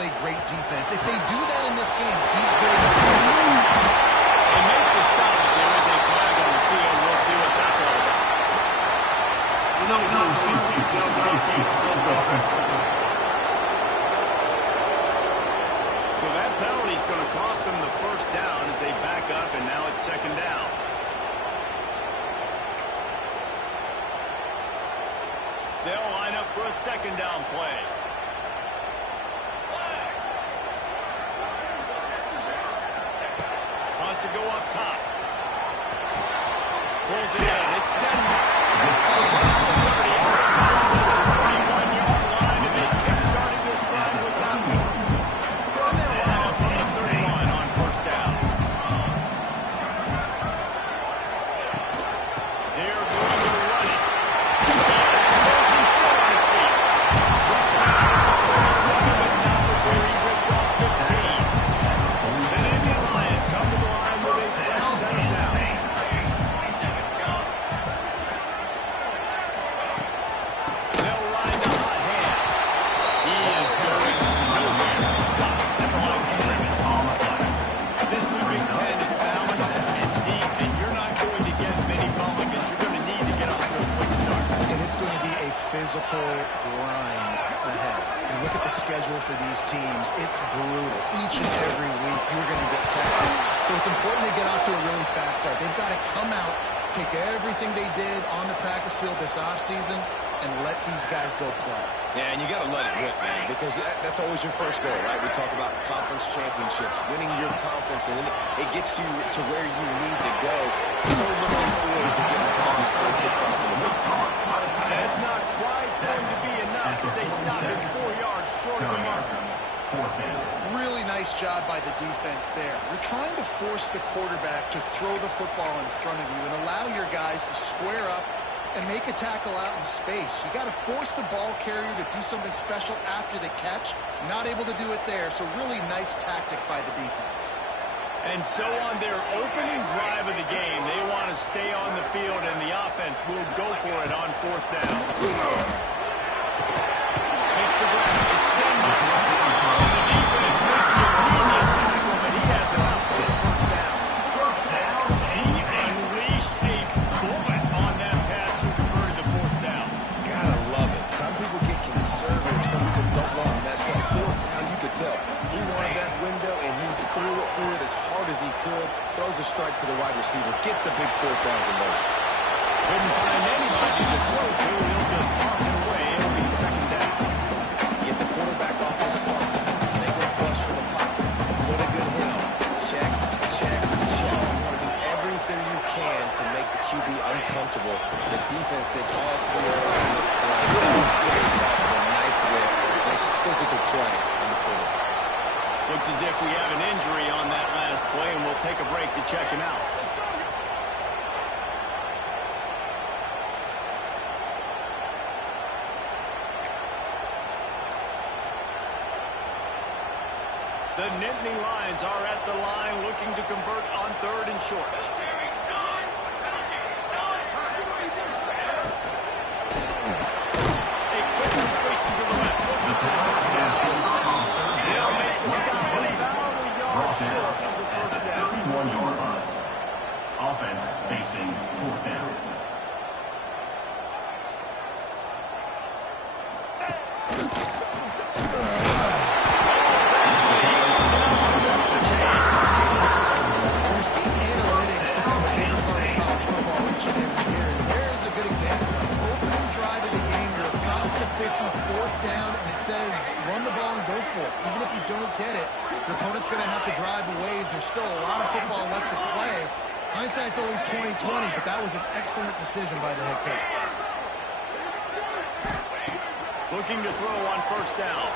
play great defense. If they do that in this game, he's going to win this one. They make the stop, but there is a flag on the field. We'll see what that's all about. So that penalty is going to cost them the first down as they back up, and now it's second down. They'll line up for a second down play. Wants to go up top. Pulls it in. It's Denver. Across the 30. To the 31-yard line, and they kick-starting this drive with that one. And they'll line up on the 31 on first down. They're going to run it. He's still on his feet. Ripped out to 37, but not before he ripped off 15. The Indian Lions come to the line with a fresh set of downs. They'll ride the hot hand. He is going nowhere. Stop. That's a line of scrimmage. This new Big Ten is balanced and deep, and you're not going to get many mulligans. You're going to need to get off to a quick start. And it's going to be a physical grind ahead. And look at the schedule for these teams. It's brutal. Each and every week, you're going to get tested. So it's important to get off to a really fast start. They've got to come out, pick everything they did on the practice field this offseason, and let these guys go play. Yeah, and you got to let it rip, man, because that's always your first goal, right? We talk about conference championships, winning your conference, and then it gets you to where you need to go. So looking forward to getting the conference play kicked off in the Big Ten. That's not quite going to be enough as they stop it 4 yards short of the marker. Really nice job by the defense there. You're trying to force the quarterback to throw the football in front of you and allow your guys to square up and make a tackle out in space. You got to force the ball carrier to do something special after the catch. Not able to do it there, so really nice tactic by the defense. And so on their opening drive of the game, they want to stay on the field, and the offense will go for it on fourth down. Makes the grab. It's Denver. And the defense makes the immediate tackle, but he has it out for the first down. He unleashed a bullet on that pass and converted the fourth down. Gotta love it. Some people get conservative. Some people don't want to mess up. Fourth down, you could tell. He wanted that window, and he threw it as hard as he could. Throws a strike to the wide receiver. Gets the big fourth down conversion. Couldn't find anybody to throw to. He'll just toss it away. It'll be second down. Get the quarterback off his spot. Make him flush from the pocket. Put a good hit on. Check, check, check. You want to do everything you can to make the QB uncomfortable. The defense did all three errors on this play. Finished off with a nice lift. Nice physical play on the quarterback. Looks as if we have an injury on that last play, and we'll take a break to check him out. The Nittany Lions are at the line looking to convert on third and short. A quick completion to the left. They'll make the stop about a yard short of the first down. 31-yard line. Offense facing fourth down. Even if you don't get it, the opponent's going to have to drive a ways. There's still a lot of football left to play. Hindsight's always 20/20, but that was an excellent decision by the head coach. Looking to throw on first down.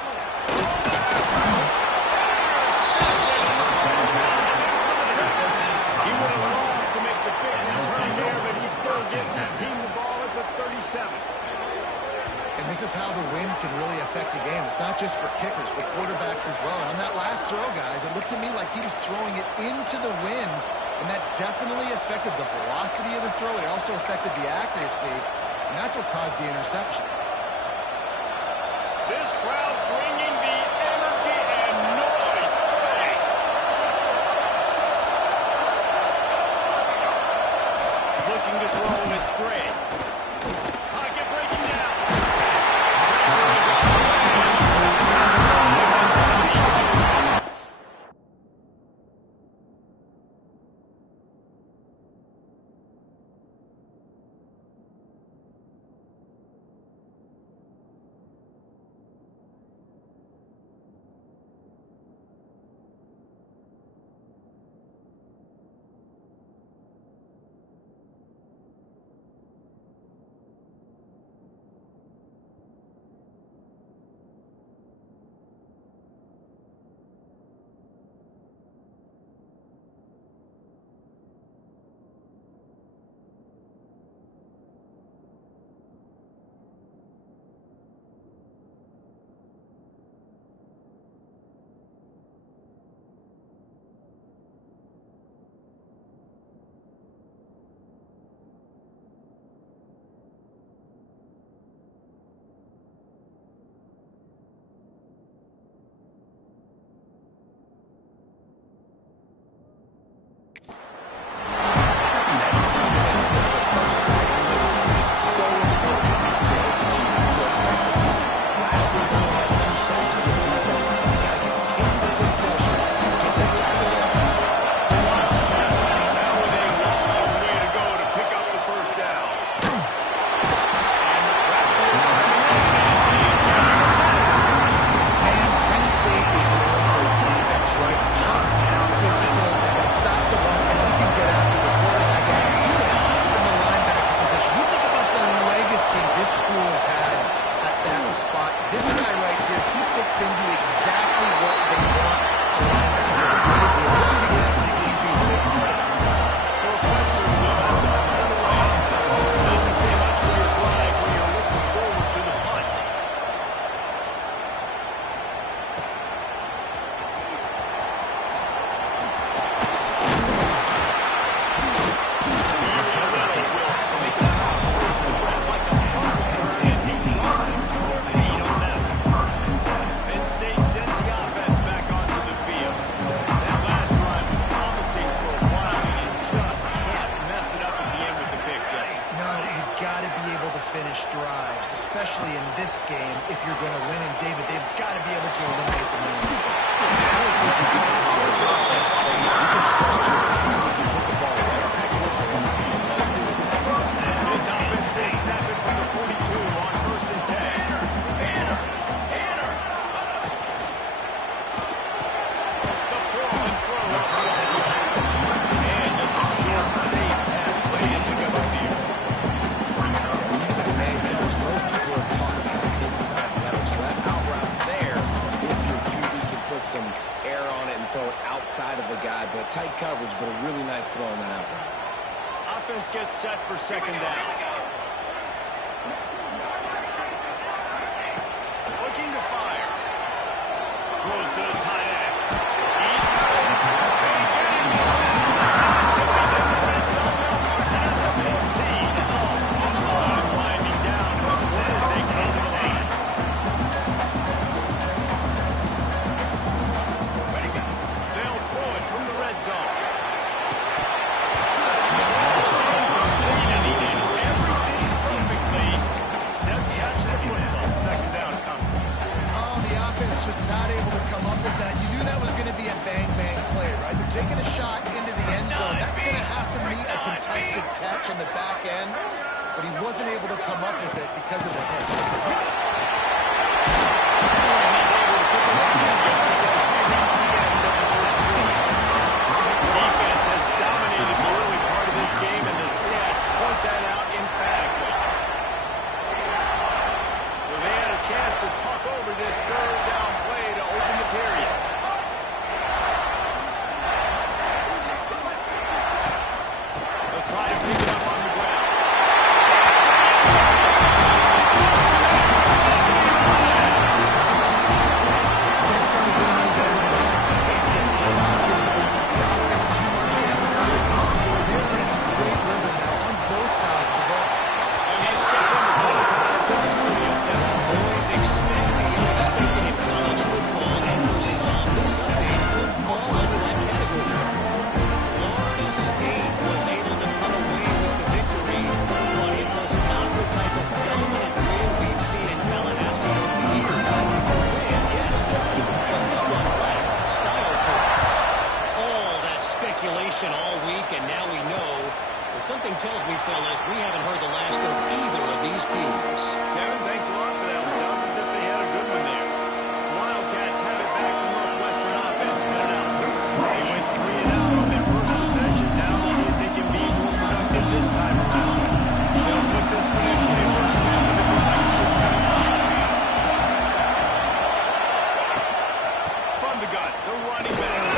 He would have loved to make the big return there, but he still gives his team the ball at the 37. And this is how the wind can really affect a game. It's not just for kickers, but quarterbacks as well. And on that last throw, guys, it looked to me like he was throwing it into the wind, and that definitely affected the velocity of the throw. It also affected the accuracy, and that's what caused the interception. This crowd bringing the energy and throw it outside of the guy, but tight coverage, but a really nice throw on that out route. Offense gets set for second down. Looking to fire. Throws to the tight end. He's got it. Winding down as they come to the line. They'll throw it from the red zone. And he did everything perfectly except catch the football. Second down comes. Oh, the offense just not able to come up with that. You knew that was going to be a bang-bang play, right? They're taking a shot into the end zone. That's going to have to meet a contested catch on the back end, but he wasn't able to come up with it because of the hit. Defense has dominated the early part of this game, and the stats point that out emphatically. So they had a chance to talk over this third down play to open the period. They'll try to pick it up on the ground. All week, and now we know. But something tells me, fellas, we haven't heard the last of either of these teams. Kevin, thanks a lot for that. It sounds as if they had a good one there. Wildcats have it back. The Northwestern offense headed out. They went 3 and out on their first possession. Now to see if they can be more productive this time around. They'll put this one in play for a snap to the drive to the 25. From the gun, the running back.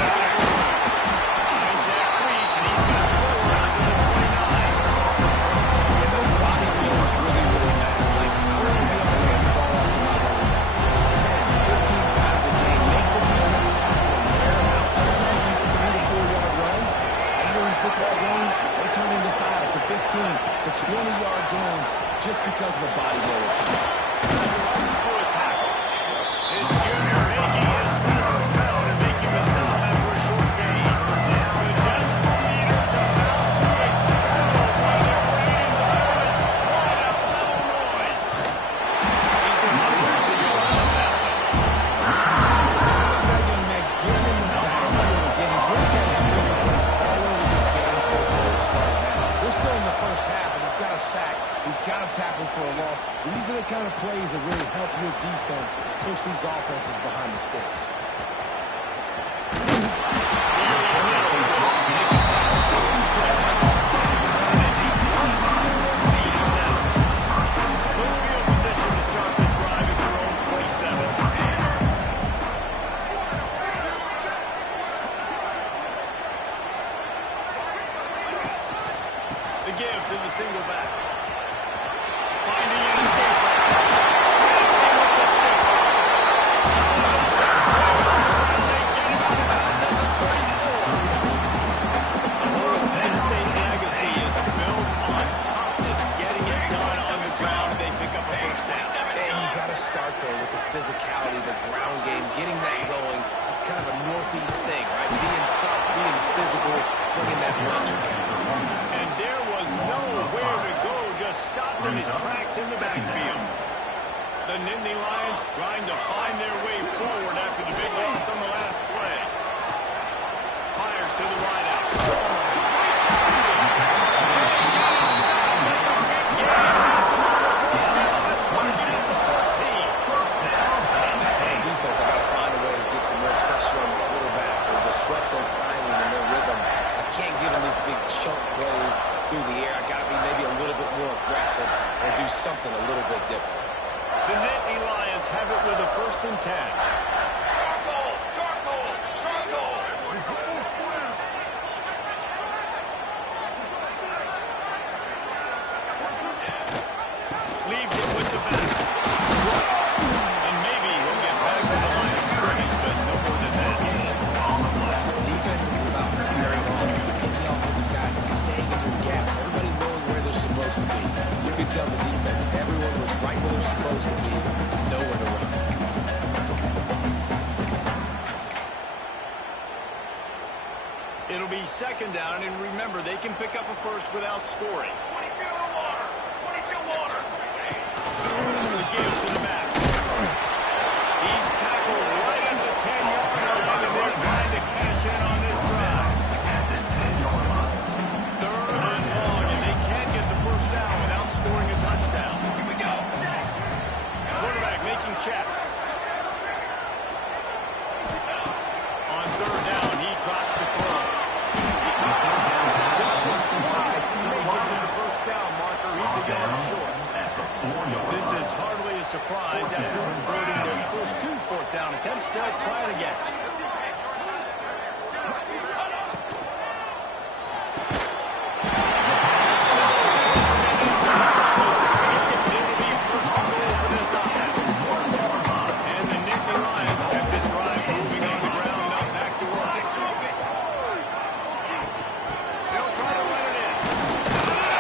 Football games, they turn into 5 to 15 to 20-yard gains just because of the body blow. Runs through a tackle. His junior making his presence felt and making the stop after a short gain. The decimal meters about to explode while they're waiting for this wide out level noise. He's going to lose a yard on that one. That young man getting in the backfield again. He's really got his fingerprints all over this game so far. We're still in the first half, and he's got a sack. He's got a tackle for a loss. These are the kind of plays that really help your defense push these offenses behind the sticks. Single back. Finding an escape. Bouncing with the stick. They get him out of bounds at the 34. The whole Penn State legacy is built on toughness, getting it done on the ground. They pick up a first down. Hey, you got to start there with the physicality, the ground game, getting that going. It's kind of a Northeast thing, right? Being tough, being physical, bringing that lunch pack. And there was nowhere to go, just stopped in his tracks in the backfield. The Nittany Lions trying to find their way forward after the big loss on the last play. Fires to the wide out. Defense, I got to find a way to get some more pressure on the quarterback or disrupt their timing and their rhythm. I can't give them these big chunk plays through the air. I got to be maybe a little bit more aggressive or do something a little bit different. The Nittany Lions have it with a 1st and 10. Charcoal! Charcoal! Charcoal! It'll be second down, and remember, they can pick up a first without scoring. 22 water. 22 water. The give to the back. He's tackled right at the 10-yard line, and they're trying to cash in on this drive. Third and long, and they can't get the first down without scoring a touchdown. Here we go. Quarterback making checks. On third down, he drops the throw. Doesn't quite make it to the first down marker. He's a yard short. This is hardly a surprise after converting their first 2 fourth-down attempts. They'll try it again. It'll be first and goal for this offense. And the Nittany Lions kept this drive moving on the ground, not back to work. They'll try to run it in.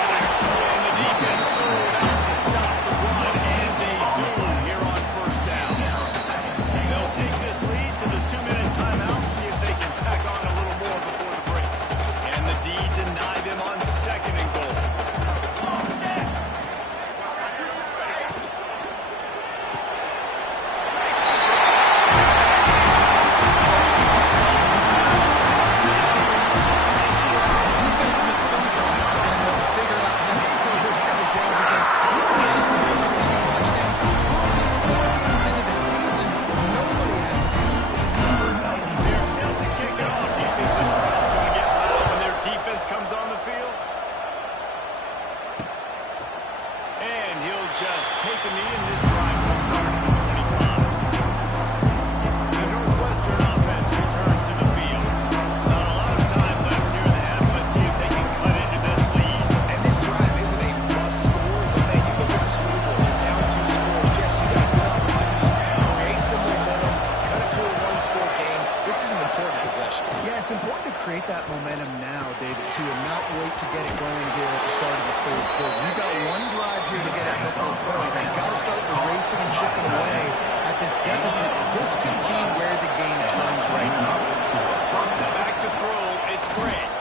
And the defense sold out to stop the run, and they do here on first down. They'll take this lead to the 2-minute timeout and see if they can tack on a little more before the break. And the D denied them on second and goal. Defense is at some point going to figure out how to slow this guy down because he has 3 receiving touchdowns. We're only 4 games into the season. Nobody has an answer for this number. They're set to kick it off. Do you think this crowd's going to get loud when their defense comes on the field? And he'll just take a knee, and this drive will start at the 25. The Northwestern offense returns to the field. Not a lot of time left near the half. Let's see if they can cut into this lead. And this drive isn't a must score, but man, you look at the scoreboard, you're down 2 scores. Yes, you got a good opportunity. Create some momentum, cut it to a 1-score game. This is an important possession. Yeah, it's important to create that momentum now, David, too, and not wait to get it going here at the start of the third quarter. You've got one drive here to get a couple of points. You've got to start erasing and chipping away at this deficit. This could be where the game turns right now. Back to throw, it's Grant.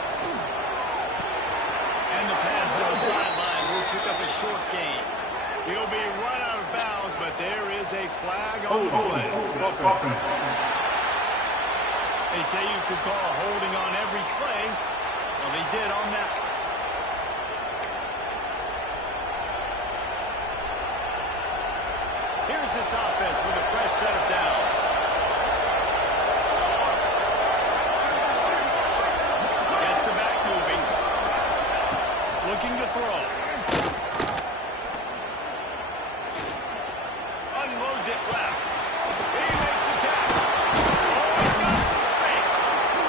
And the pass to the sideline will pick up a short gain. He'll be run out of bounds, but there is a flag on the play. They say you could call holding on every play. Well, they did on that. Here's this offense with a fresh set of downs. Gets the back moving. Looking to throw. Unloads it left. He makes the catch. Oh, he's got some space.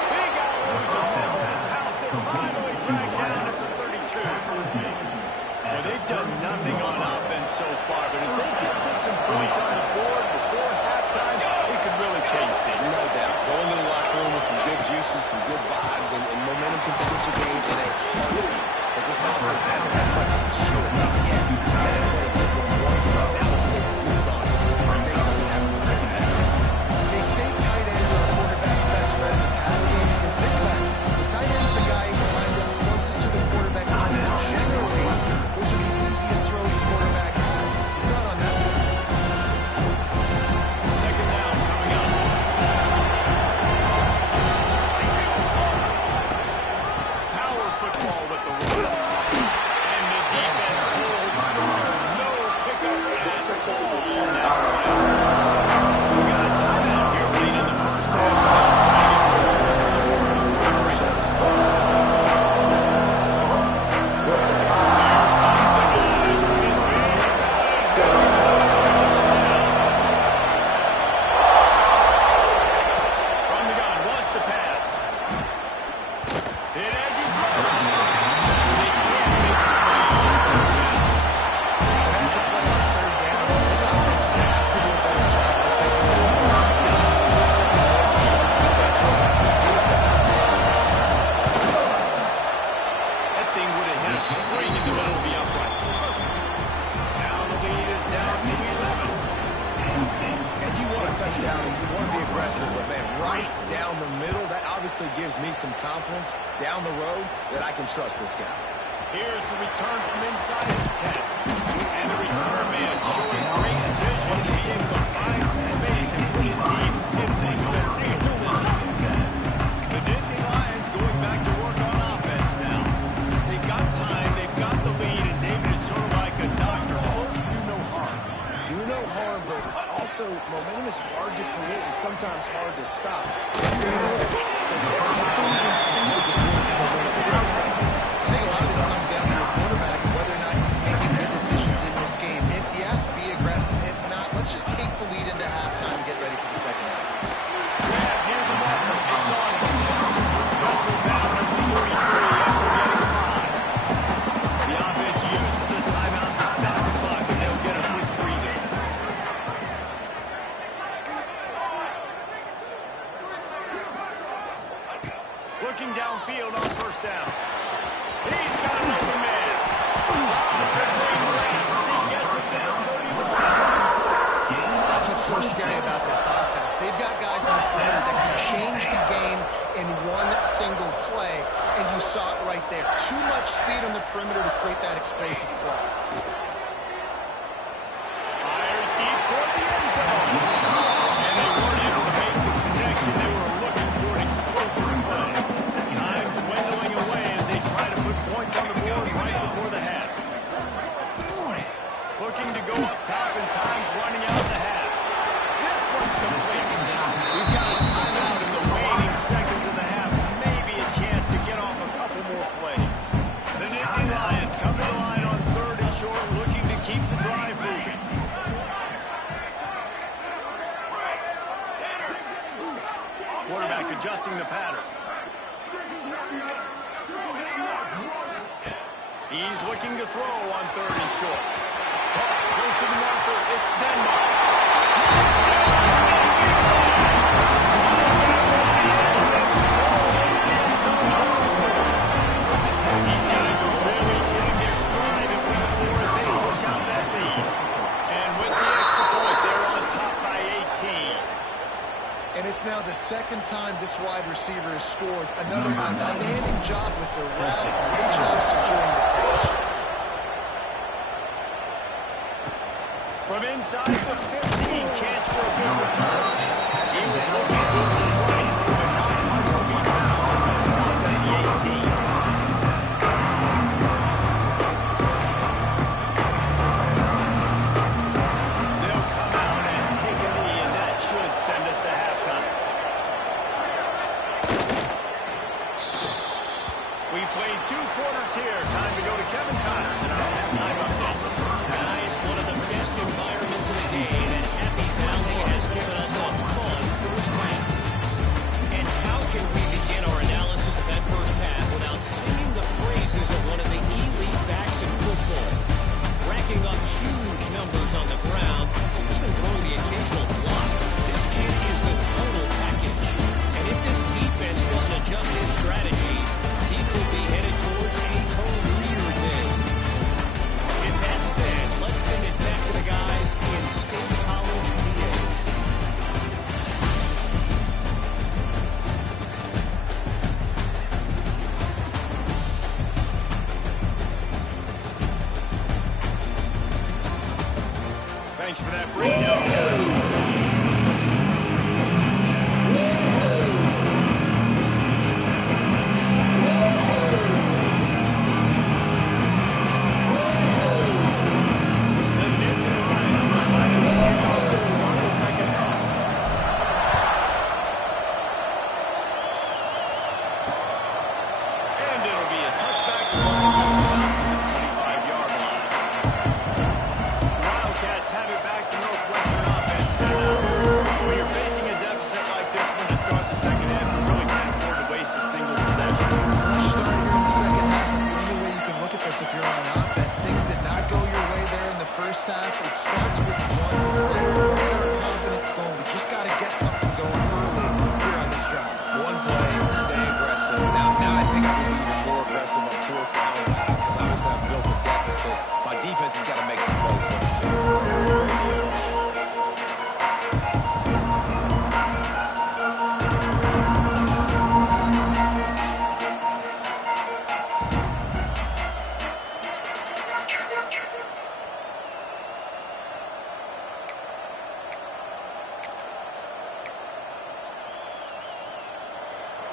He got loose. Almost housed it. Finally dragged down at the 32. Well, they've done nothing on offense so far, but if they can put some points on the board before halftime, it could really change things. No doubt. Go into the locker room with some good juices, some good vibes, and momentum can switch a game in a heartbeat. But this offense hasn't had much to cheer about yet. That play gives them one play. Now let's go deep on it. Make something happen before the half. They say tight ends are a quarterback's best friend in the pass game because think about it. The tight end's the guy who lined up closest to the quarterback, which means generally those are the easiest throws a quarterback has. You saw it on that one. Second down coming up. Power football with the run. And the defense holds strong. No pickup. Right down the middle. That obviously gives me some confidence down the road that I can trust this guy. Here's the return from inside his 10. And the return man showing great vision to be able to find some space and put his team in favorable position. The Nittany Lions going back to work on offense now. They've got time, they've got the lead, and David is sort of like a doctor. First, do no harm. Do no harm, but also momentum is hard to create and sometimes hard to stop. So Jesse, how can we start to create some momentum for their side? I think a lot of this comes down to your quarterback and whether or not he's making good decisions in this game. If yes, be aggressive. If not, let's just take the lead into halftime and get ready for the second half. Grab near the marker. It's on. Russell down at 33 after getting 5. The offense uses a timeout to stop the clock, and they'll get a quick breather. Looking downfield on first down. He's got an open man. It's a great pass as he gets it down 31. That's what's so scary about this offense. They've got guys in the perimeter that can change the game in one single play, and you saw it right there. Too much speed on the perimeter to create that explosive play. Fires deep toward the end zone. And they weren't able to make the connection. They were looking for an explosive play. Time dwindling away as they try to put points on the board right before the half. Looking to go up top, and time's running out the half. This one's complete. We've got a timeout in the waning seconds of the half. Maybe a chance to get off a couple more plays. The Nittany Lions come to the line on 3rd and short, looking to keep the drive moving. Quarterback adjusting the pattern. He's looking to throw on 3rd and short. Goes to the marker. It's Denmark. These guys are really hitting their stride in week 4 as they push out that lead. And with the extra point, they're on top by 18. And it's now the second time this wide receiver has scored. Another outstanding job with the route. Great job securing the catch. From inside the 15, chance for a good return. He was looking for some running room, but not much to be found as he stopped at the 18. They'll come out and take a knee, and that should send us to halftime. We played 2 quarters here. Time to go to Kevin Connors in our halftime update. Nice, one of the best environments in the game, and Happy Valley has given us a fun first half. And how can we begin our analysis of that first half without singing the praises of one of the elite backs in football? Racking up huge numbers on the ground, even throwing the occasional block. This kid is the total package. And if this defense doesn't adjust his strategy, he could be headed towards a career day. With that said, let's send it back to the guys in State College, PA. Thanks for that breakdown.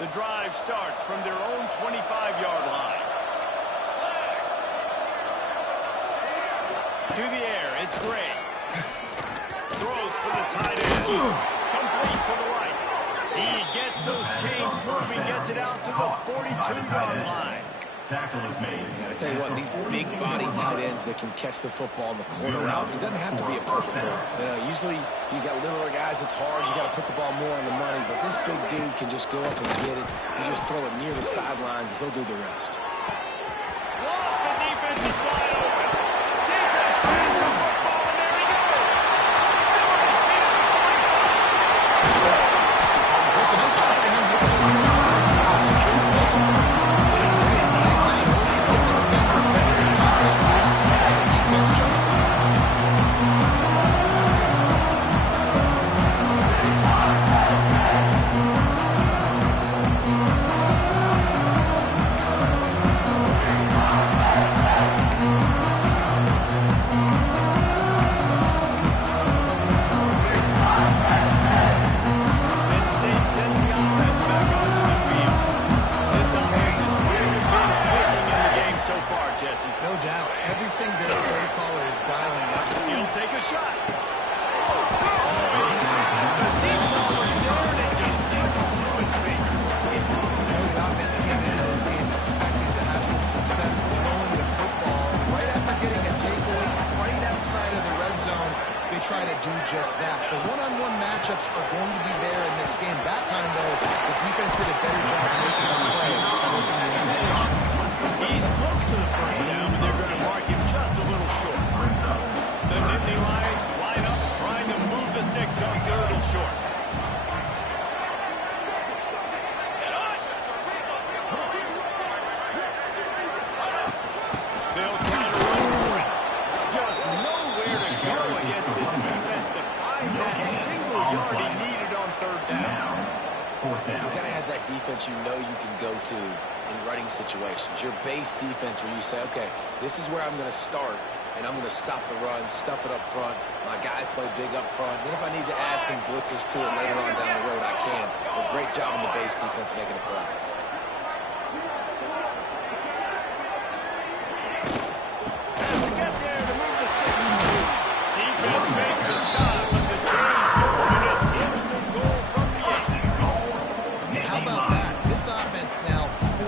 The drive starts from their own 25-yard line. To the air, it's Gray. Throws for the tight end. Complete to the right. He gets those chains moving, gets it out to the 42-yard line. Tackle is made. I tell you what, these big-body tight ends that can catch the football in the corner routes, it doesn't have to be a perfect throw. Usually you got littler guys, it's hard. You got to put the ball more on the money, but this big dude can just go up and get it. You just throw it near the sidelines, and he'll do the rest. Lost the defense is wide open. Defense grabs the football, and there he goes. Still on his feet at the 45. It's a nice job by him making the catch because he helps secure the ball. He's not open defender better and not that loose. The defense jumps on. Penn State sends the offense back onto the field. This offense has really been clicking in the game so far, Jesse. No doubt. Everything their play caller is dialing up. He'll take a shot. The deep ball is there, and it just trickled through his fingers. The offense came into this game expecting to have some success throwing the football. Right after getting a takeaway right outside of the red zone, they try to do just that. The one-on-one matchups are going to be there in this game. That time, though, the defense did a better job of making the play forcing the incompletion. He's close to the first down, but they're going to mark him just a little short. The Nittany Lions line up, trying to move the sticks on third and short. They'll try to run for it. Just nowhere to go against this defense to find that single yard he needed on third down. Fourth down. You got to have that defense you know you can go to in running situations. Your base defense where you say, okay, this is where I'm going to start, and I'm going to stop the run, stuff it up front. My guys play big up front. Then if I need to add some blitzes to it later on down the road, I can. But great job in the base defense making a play. Has to get there to move the sticks. Defense makes a stop, but the chains go, and it's first and goal from the 8. How about that? This offense now 4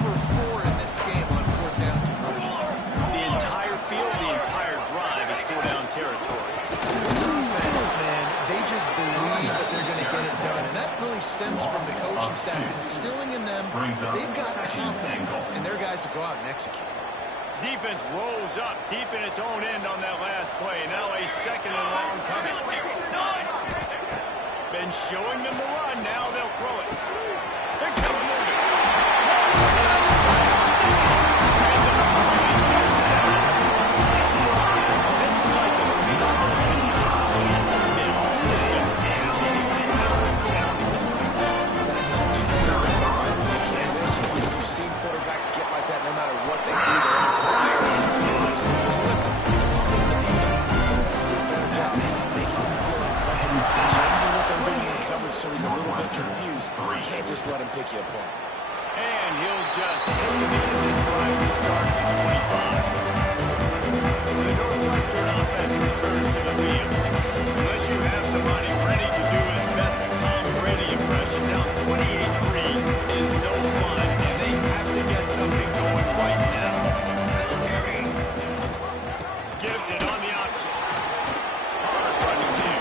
for 4 in this game on fourth down conversions. The entire field, the entire drive is 4-down territory. This offense, man, they just believe that they're going to get it done. And that really stems from the coaching staff instilling in them. They've got confidence in their guys to go out and execute. Defense rolls up deep in its own end on that last play. Now a second and long coming. Been showing them the run. Now they'll throw it. They're going to This is like the baseball injury. This is just pounding the streets. You've seen quarterbacks get like that no matter what they do. They're on fire. Listen, it's also the defense. The defense has to do a better job making him feel uncomfortable, changing what they're doing in coverage so he's a little bit confused. You can't just let him pick you apart. And he'll just take it into this drive to start at the 25. The Northwestern offense returns to the field. Unless you have somebody ready to do his best Tom Brady impression, down 28-3 is no fun, and they have to get something going right now. Gives it on the option. Hard running here.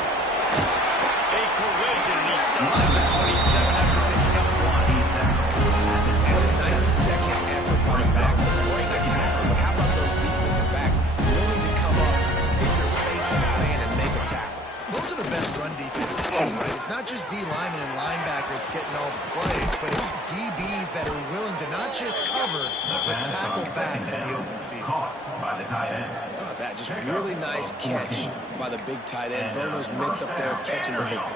A collision. He stops at the 27 after picking up 1. And a nice second effort by the back to break a tackle. But how about those defensive backs willing to come up, stick their face in the fan, and make a tackle? Those are the best run defenses, too, right? It's not just D linemen and linebackers getting all the plays, but it's DBs that are willing to not just cover, but tackle backs in the open field. Caught by the tight end. That just really nice catch by the big tight end. Throwing those mitts up there, catching the football.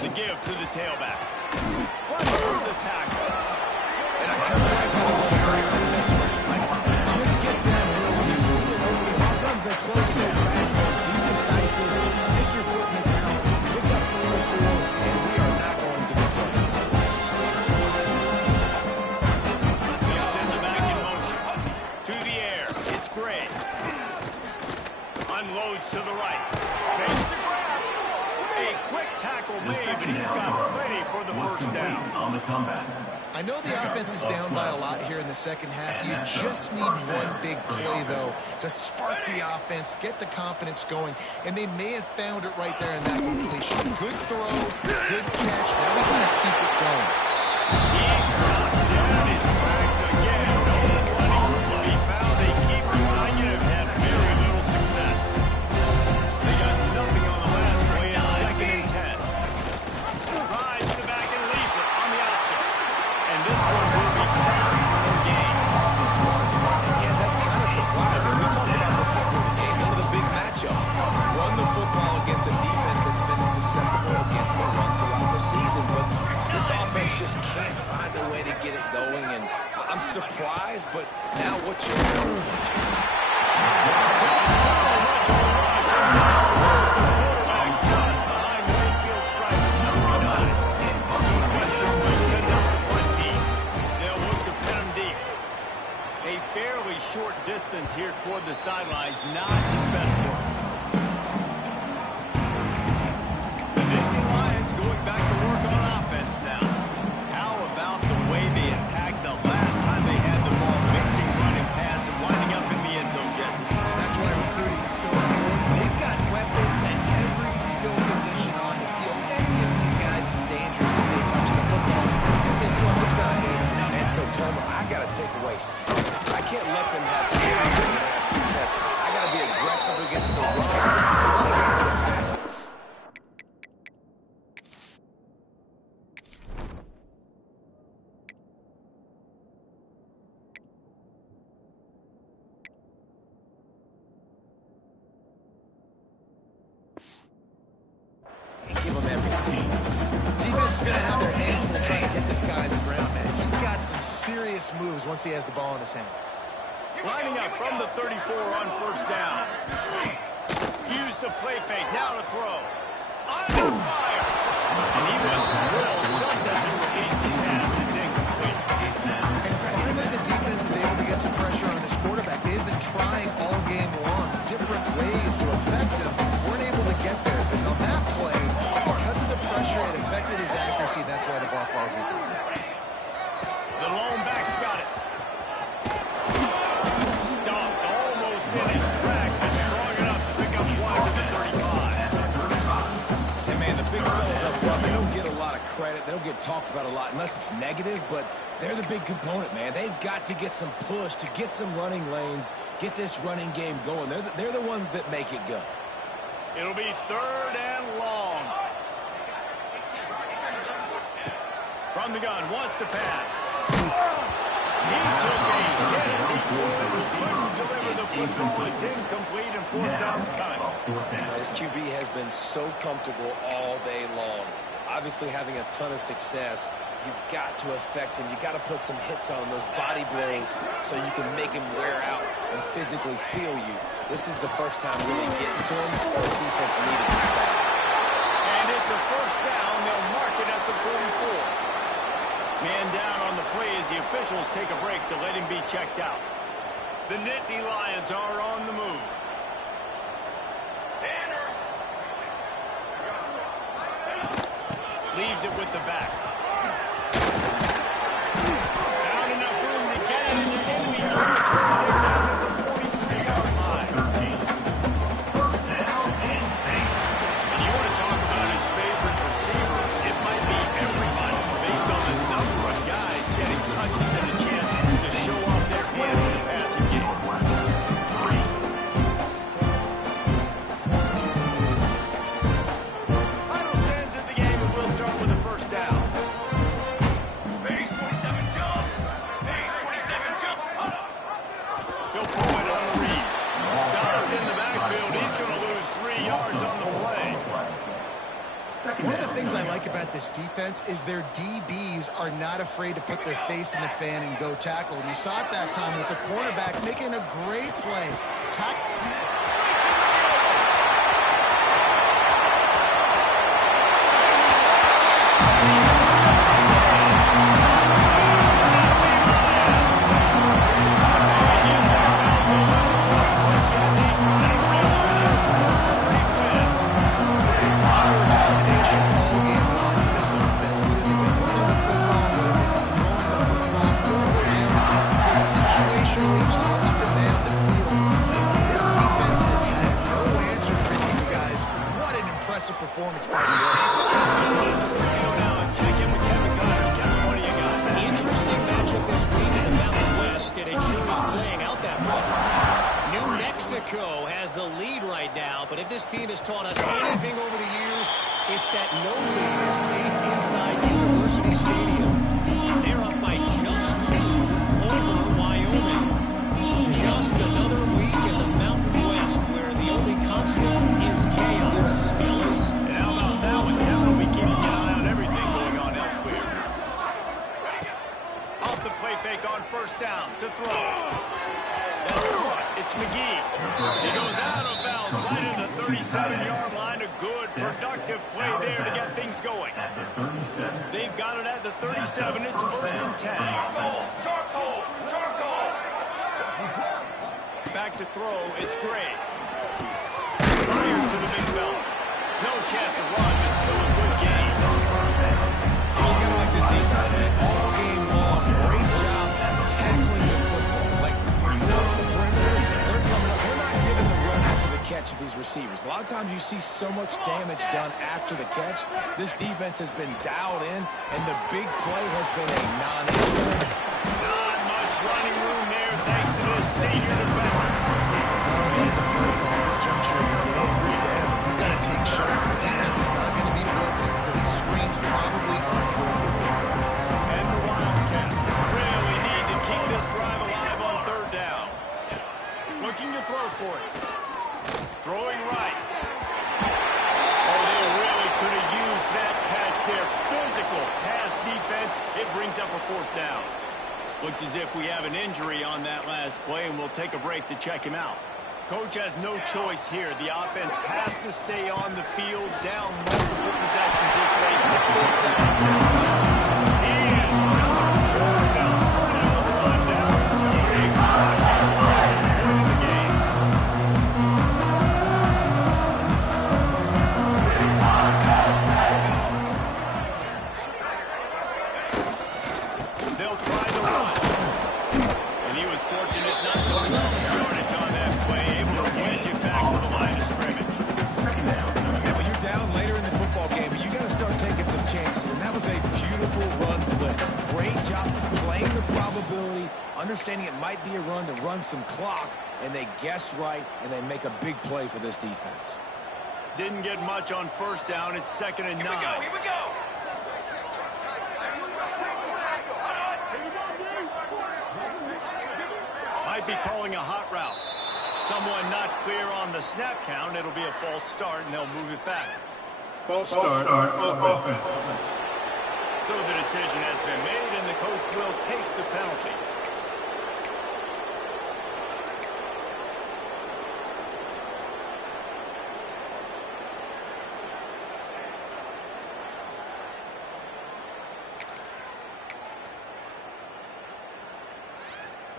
The give to the tailback. Runs through the tackle. And I kind of like how they hurry up and mess around. Like, just get downhill when you see it over. A lot of times they close so fast. Be decisive. Stick your foot in the ground. Pick up 3 or 4, and we are quick tackle made, but he's got plenty for the first down. On the comeback. I know the offense is down by a lot here in the second half. You just need one big play, though, to spark the offense, get the confidence going, and they may have found it right there in that completion. Good throw, good catch. Now we got to keep it going. He stopped dead in his tracks again. No running. He found they keep trying and have had very little success. They got nothing on the last play in 2nd and 10. Rides to the back and leaves it on the option. And this one will be stopped in game. And yeah, that's kind of surprising. We talked about this before the game. One of the big matchups. Run the football against a defense that's been susceptible against the run throughout the season. But this offense just can't find a way to get it going. And I'm surprised, but now what's your doing? Short distance here toward the sidelines, not his best work. The Nittany Lions going back to work on offense now. How about the way they attacked the last time they had the ball, mixing run and pass and winding up in the end zone, Jesse? That's why recruiting is so important. They've got weapons at every skill position on the field. Any of these guys is dangerous if they touch the football. That's what they do on this ground game. And so, Tomer, I got to take away something. I can't let them have everything and have success. I got to be aggressive against the run. The pass. And give them everything. Defense is going to have their hands full trying to get this guy on the ground, man. He's got some serious moves once he has the ball in his hands. Lining up from the 34 on first down. Use the play fake, now to throw. Under fire! And he was drilled just as he released the pass. It's incomplete. And finally the defense is able to get some pressure on this quarterback. They've been trying all game long different ways to affect him. Weren't able to get there. But on that play, because of the pressure, it affected his accuracy. That's why the ball falls incomplete. The lone back's got it. Stopped almost in his tracks, but strong enough to pick up one to the 35. And man, the big fellas up front, they don't get a lot of credit. They don't get talked about a lot unless it's negative, but they're the big component, man. They've got to get some push, to get some running lanes, get this running game going. They're the ones that make it go. It'll be 3rd and long. From the gun, wants to pass. He took a hit as he couldn't deliver the football. It's incomplete and 4th down's coming. This QB has been so comfortable all day long. Obviously having a ton of success. You've got to affect him. You've got to put some hits on those body blows so you can make him wear out and physically feel you. This is the first time really getting to him. This defense needed this bad. And it's a first down. They'll mark it at the 44. Man down on the play as the officials take a break to let him be checked out. The Nittany Lions are on the move. Leaves it with the back. Found enough room to get it in the enemy territory. They're down at the 43-yard line. And you want to talk about his favorite receiver, it might be everybody based on the number of guys getting touches and a chance to show off their hands in the passing game. Final stands of the game, and we'll start with the first down. Base 27 jump. Base 27 jump. He'll pull it on the read. Stopped in the backfield. He's going to lose 3 yards on the play. One of the things I like about this defense is their DBs are not afraid to put their face in the fan and go tackle. You saw it that time with the cornerback making a great play. Mexico has the lead right now, but if this team has taught us anything over the years, it's that no lead is safe inside University Stadium. They're up by just 2 over Wyoming. Just another week in the Mountain West where the only constant is chaos. Fellas? And how about that one? That will be keeping an eye on everything going on elsewhere. Off the play fake on first down to throw. It's McGee. He goes out of bounds right in the 37-yard line. A good, productive play there to get things going. They've got it at the 37. It's first and 10. Back to throw. It's Gray. Fires to the big fella. No chance to run, but still a good game. You're going to like this defense, man. All game long. Great job tackling the football. Like, you're still on the perimeter. They're coming up. They're not giving the run after the catch of these receivers. A lot of times you see so much damage done after the catch. This defense has been dialed in, and the big play has been a non-issue. Not much running room there thanks to this senior defender. This juncture, you've got to take shots. The defense is not going to be blitzing, so these screens probably aren't working. And the Wildcats really need to keep this drive alive on third down. Looking to throw for it. Throwing right. Oh, they really could have used that catch there. Physical pass defense. It brings up a fourth down. Looks as if we have an injury on that last play, and we'll take a break to check him out. Coach has no choice here. The offense has to stay on the field, down multiple possessions this late. He is stopped short. They'll turn it over on downs. Big rushing play at this point in the game. They'll try the run. And he was fortunate not to lose yardage on that play, able to wedge it back to the line of scrimmage. And when you're down later in the football game, you got to start taking some chances. And that was a beautiful run blitz. Great job playing the probability, understanding it might be a run to run some clock, and they guess right, and they make a big play for this defense. Didn't get much on first down. It's 2nd and 9. Here we go. Might be calling a hot route. Someone not clear on the snap count. It'll be a false start, and they'll move it back. False start, offense. So the decision has been made, and the coach will take the penalty.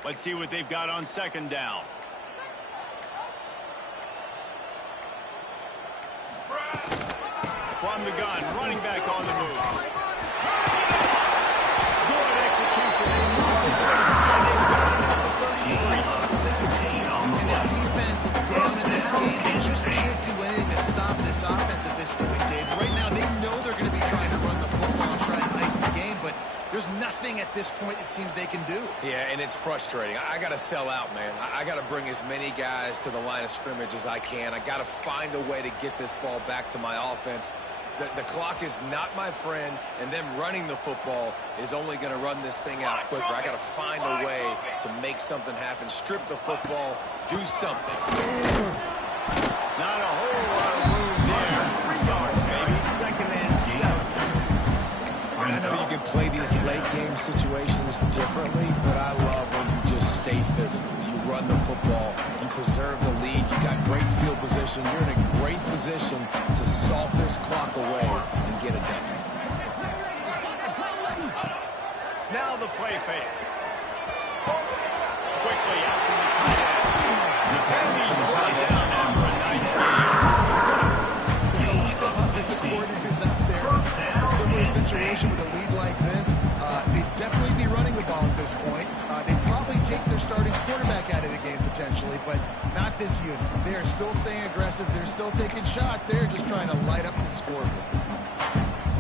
Let's see what they've got on 2nd down. From the gun, running back on the move. Good execution. And the defense down in this game, they just can't do anything to stop this offense at this point, Dave. Right now, they know they're going to be trying to run the football and try and ice the game, but there's nothing at this point it seems they can do. Yeah, and it's frustrating. I got to sell out, man. I got to bring as many guys to the line of scrimmage as I can. I got to find a way to get this ball back to my offense. The clock is not my friend, and them running the football is only going to run this thing out quicker. I got to find a way to make something happen, strip the football, do something. Not a whole lot of room there. 3 yards, maybe. 2nd and 7. I know you can play these late game situations differently, but I love when you just stay physical. You run the football, you preserve the lead, you got great field position, you're in a great position to salt this clock away and get it done. Now the play fake. Quickly out to the tight end. And he's brought down after a nice game. The offensive coordinators out there, a similar situation with a lead like this, they'd definitely be running the ball at this point. They'd probably take their starting quarterback out of the game potentially, but not this unit. They are still staying aggressive. They're still taking shots. They're just trying to light up the scoreboard.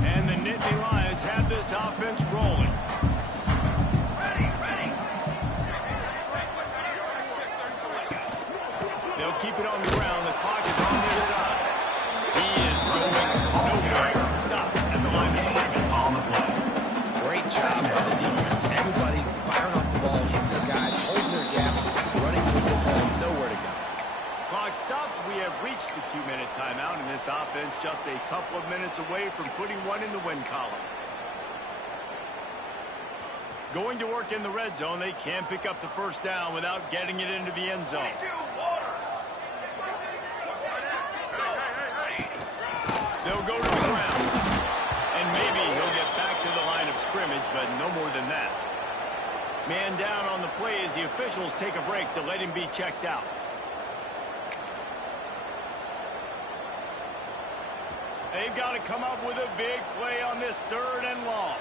And the Nittany Lions have this offense rolling. They'll minutes away from putting one in the win column. Going to work in the red zone, they can't pick up the first down without getting it into the end zone. They'll go to the ground. And maybe he'll get back to the line of scrimmage, but no more than that. Man down on the play as the officials take a break to let him be checked out. They've got to come up with a big play on this 3rd and long.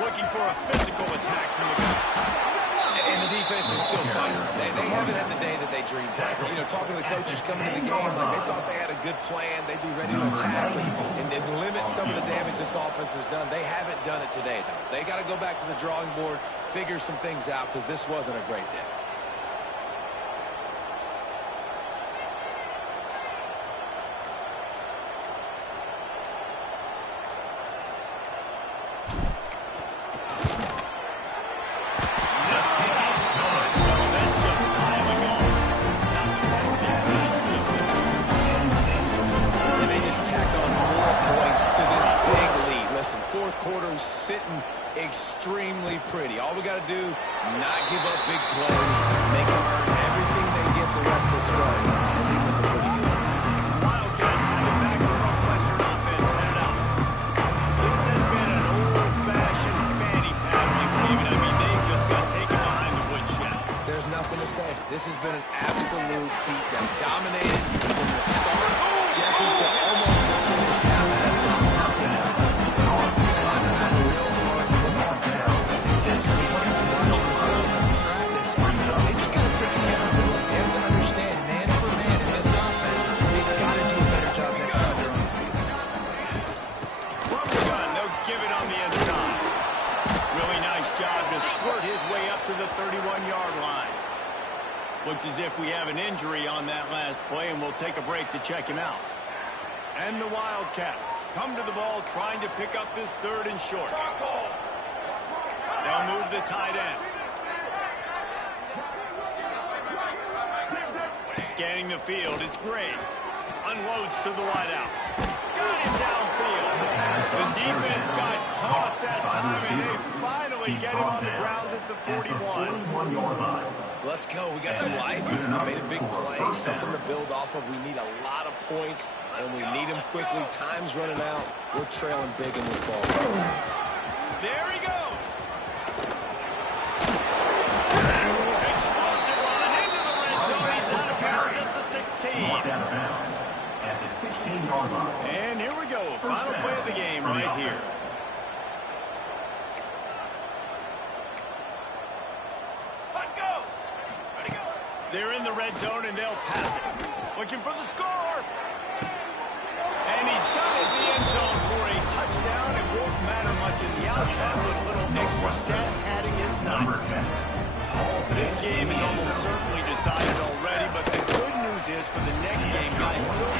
Looking for a physical attack from the back. And the defense is still fighting. They haven't had the day that they dreamed of. You know, talking to the coaches coming to the game, like they thought they had a good plan. They'd be ready to attack and limit some of the damage this offense has done. They haven't done it today, though. They got to go back to the drawing board, figure some things out, because this wasn't a great day. Sitting extremely pretty. All we got to do, not give up big plays, make them earn everything they get the rest of this way, and we looking pretty good. Wildcats have it back to Northwestern offense headed out. This has been an old-fashioned fanny paddling game, and I mean, they just got taken behind the woodshed. There's nothing to say. This has been an absolute beatdown. Dominated from the start, Jesse, to almost the finish. Now that nothing. To the 31-yard line. Looks as if we have an injury on that last play, and we'll take a break to check him out. And the Wildcats come to the ball trying to pick up this 3rd and short. They'll move the tight end. Scanning the field, it's Gray. Unloads to the wideout. Got him downfield. The defense got caught that time, and they finally get him on the ground at the 41. Let's go. We got some life. We made a big play, something to build off of. We need a lot of points, and we need them quickly. Time's running out. We're trailing big in this ball game. There he goes. Explosive run into the red zone. He's out of bounds at the 16. At the 16-yard line. And here we go. Final play of the game right here. They're in the red zone, and they'll pass it. Looking for the score. And he's got it in the end zone for a touchdown. It won't matter much in the outcome, but a little extra stat padding is nice. This game is almost certainly decided already, but the good news is for the next game, guys, still